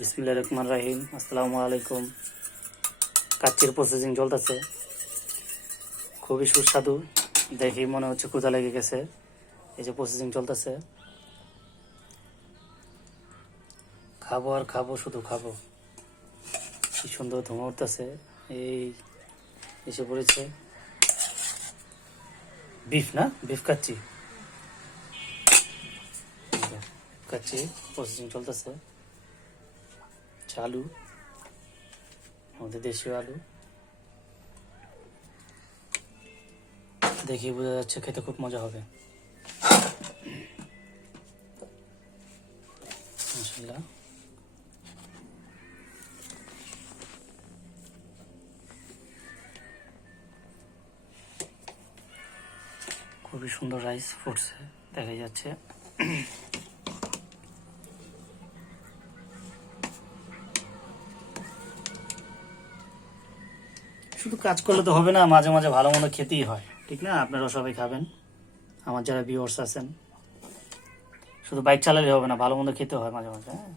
রহমান রাহিম আসসালামু আলাইকুম কাচ্চির প্রসেসিং চলতেছে। খুবই সুস্বাদু। দেখি মনে হচ্ছে ক্ষুধা লেগে গেছে। এই যে প্রসেসিং চলতেছে। খাব আর খাব, শুধু খাব। কি সুন্দর ধোঁয়া উঠতেছে। এই এসে পড়েছে। বিফ না? বিফ কাচ্চি। কাচ্চি প্রসেসিং চলতেছে। আলু, আমাদের দেশীয় আলু। দেখি বোঝা যাচ্ছে খেতে খুব মজা হবে। খুবই সুন্দর রাইস ফুটছে দেখা যাচ্ছে। শুধু কাজ করলে তো হবে না, মাঝে মাঝে ভালো মন্দ খেতেই হয়। ঠিক না? আপনারা সবাই খাবেন। আমার যারা ভিউয়ার্স আছেন, শুধু বাইক চালালে হবে না, ভালো মন্দ খেতে হয় মাঝে মাঝে হ্যাঁ।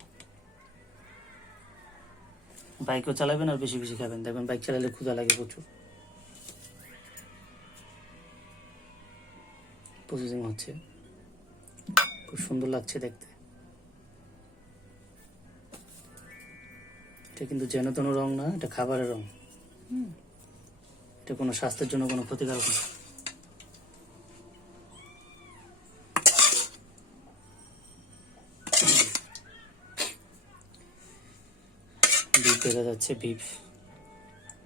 বাইকও চালাবেন আর বেশি বেশি খাবেন। দেখবেন বাইক চালালে ক্ষুধা লাগে প্রচুর। প্রসেসিং হচ্ছে। খুব সুন্দর লাগছে দেখতে। এটা কিন্তু যেন তেন রং না, এটা খাবারের রং। হুম। এটা কোনো স্বাস্থ্যের জন্য কোনো ক্ষতিকারক না। বিফ দেখা যাচ্ছে, বিফ।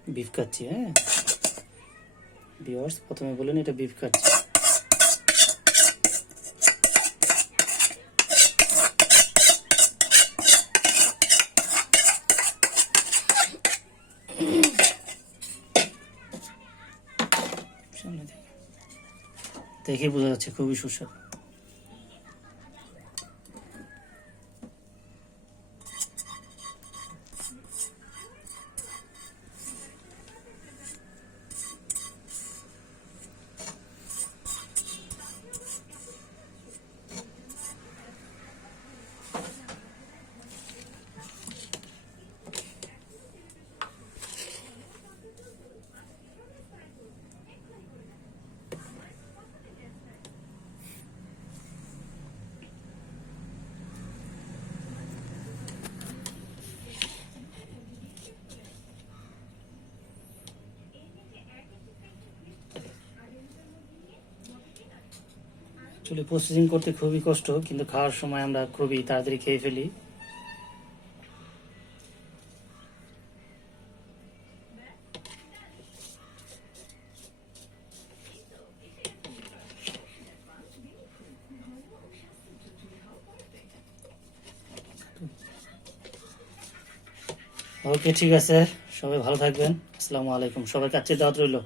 বিফ খাচ্ছি হ্যাঁ? বিয়ার্স প্রথমে বলেন এটা বিফ খাচ্ছি। সামনে দেখে বোঝা যাচ্ছে খুবই সুস্বাদু। চুলে প্রসেসিং করতে খুবই কষ্ট, কিন্তু খাওয়ার সময় আমরা খুবই তাড়াতাড়ি খেয়ে ফেলি। ওকে ঠিক আছে, সবাই ভালো থাকবেন। আসসালামু আলাইকুম। সবাই কাছে দাওয়াত রইল।